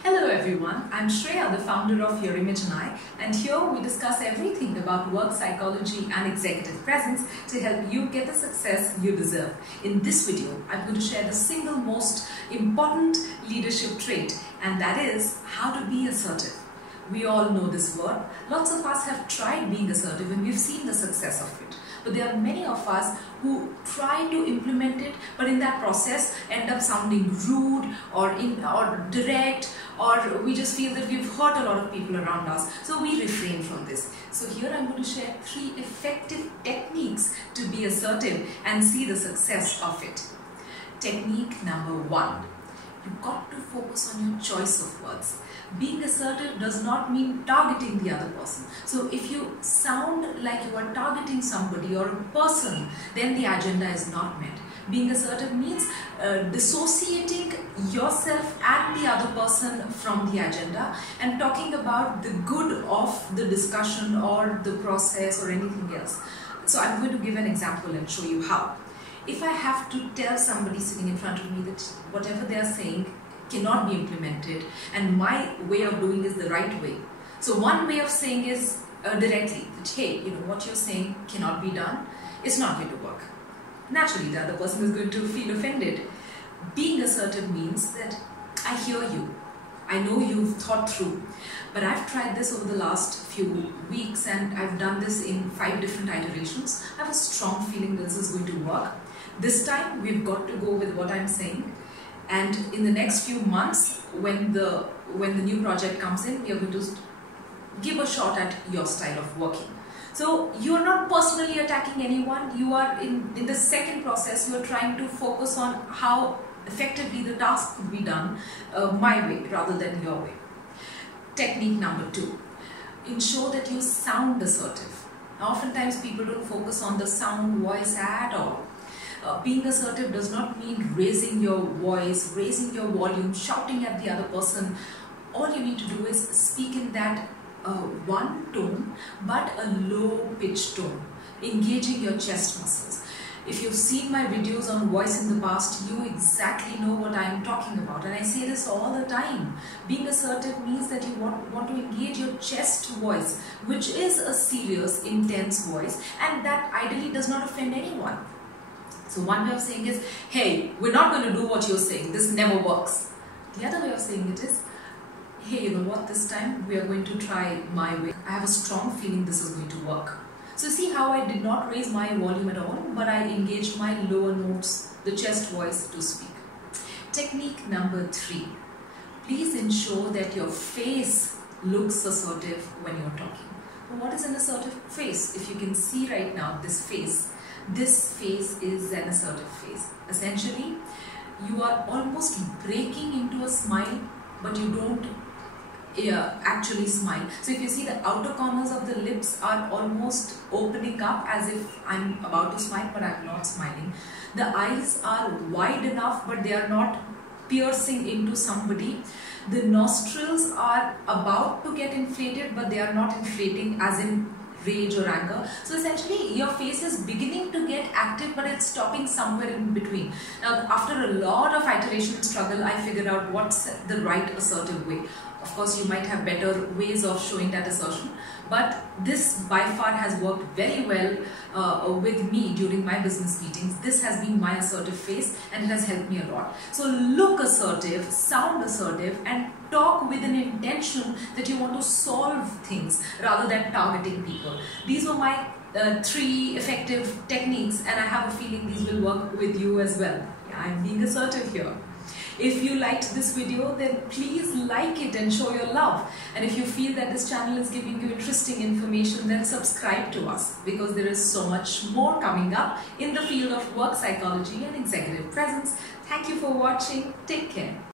Hello everyone, I'm Shreya, the founder of Your Image and here we discuss everything about work psychology and executive presence to help you get the success you deserve. In this video, I'm going to share the single most important leadership trait, and that is how to be assertive. We all know this word. Lots of us have tried being assertive and we've seen the success of it. But there are many of us who try to implement it, but in that process end up sounding rude or direct, or we just feel that we've hurt a lot of people around us. So we refrain from this. So here I'm going to share 3 effective techniques to be assertive and see the success of it. Technique number 1. You've got to focus on your choice of words. Being assertive does not mean targeting the other person. So if you sound like you are targeting somebody or a person, then the agenda is not met. Being assertive means dissociating yourself and the other person from the agenda and talking about the good of the discussion or the process or anything else. So I'm going to give an example and show you how. If I have to tell somebody sitting in front of me that whatever they are saying cannot be implemented and my way of doing is the right way. So one way of saying is directly that, hey, what you're saying cannot be done, it's not going to work. Naturally, the other person is going to feel offended. Being assertive means that I hear you. I know you've thought through, but I've tried this over the last few weeks and I've done this in 5 different iterations. I have a strong feeling this is going to work. This time we've got to go with what I'm saying, and in the next few months when the new project comes in, we are going to give a shot at your style of working. So you're not personally attacking anyone. You are in the second process, you're trying to focus on how effectively the task could be done my way rather than your way. Technique number 2. Ensure that you sound assertive. Now, oftentimes people don't focus on the sound voice at all. Being assertive does not mean raising your voice, raising your volume, shouting at the other person. All you need to do is speak in that one tone, but a low-pitched tone, engaging your chest muscles. If you've seen my videos on voice in the past, you exactly know what I'm talking about, and I say this all the time. Being assertive means that you want to engage your chest voice, which is a serious, intense voice, and that ideally does not offend anyone. So one way of saying is, hey, we're not going to do what you're saying, this never works. The other way of saying it is, hey, you know what, this time we are going to try my way. I have a strong feeling this is going to work. So see how I did not raise my volume at all, but I engaged my lower notes, the chest voice, to speak. Technique number 3. Please ensure that your face looks assertive when you're talking. Well, what is an assertive face? If you can see right now, this face is an assertive face. Essentially, you are almost breaking into a smile, but you don't actually smile. So if you see, the outer corners of the lips are almost opening up as if I'm about to smile, but I'm not smiling. The eyes are wide enough, but they are not piercing into somebody. The nostrils are about to get inflated, but they are not inflating as in rage or anger. So essentially your face is beginning to get active, but it's stopping somewhere in between. Now, after a lot of iteration and struggle, I figured out what's the right assertive way. Of course, you might have better ways of showing that assertion, but this by far has worked very well with me during my business meetings. This has been my assertive face and it has helped me a lot. So look assertive, sound assertive, and talk with an intention that you want to solve things rather than targeting people. These were my 3 effective techniques, and I have a feeling these will work with you as well. I'm being assertive here. If you liked this video, then please like it and show your love. And if you feel that this channel is giving you interesting information, then subscribe to us, because there is so much more coming up in the field of work psychology and executive presence. Thank you for watching. Take care.